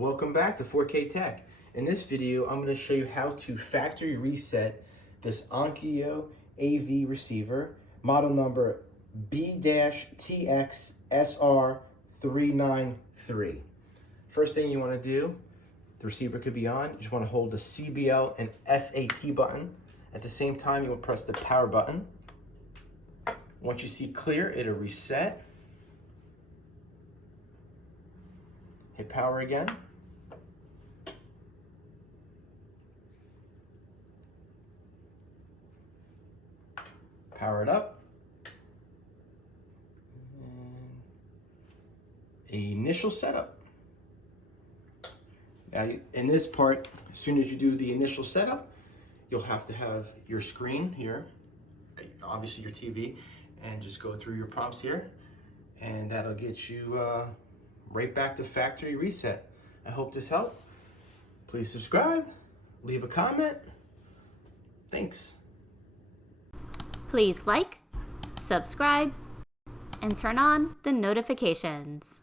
Welcome back to 4K Tech. In this video, I'm going to show you how to factory reset this Onkyo AV receiver, model number B-TX-SR393. First thing you want to do, the receiver could be on, you just want to hold the CBL and SAT button. At the same time, you will press the power button. Once you see clear, it'll reset. Hit power again. Power it up. Initial setup. Now, in this part, as soon as you do the initial setup, you'll have to have your screen here, obviously your TV, and just go through your prompts here, and that'll get you right back to factory reset. I hope this helped. Please subscribe, leave a comment. Thanks. Please like, subscribe, and turn on the notifications.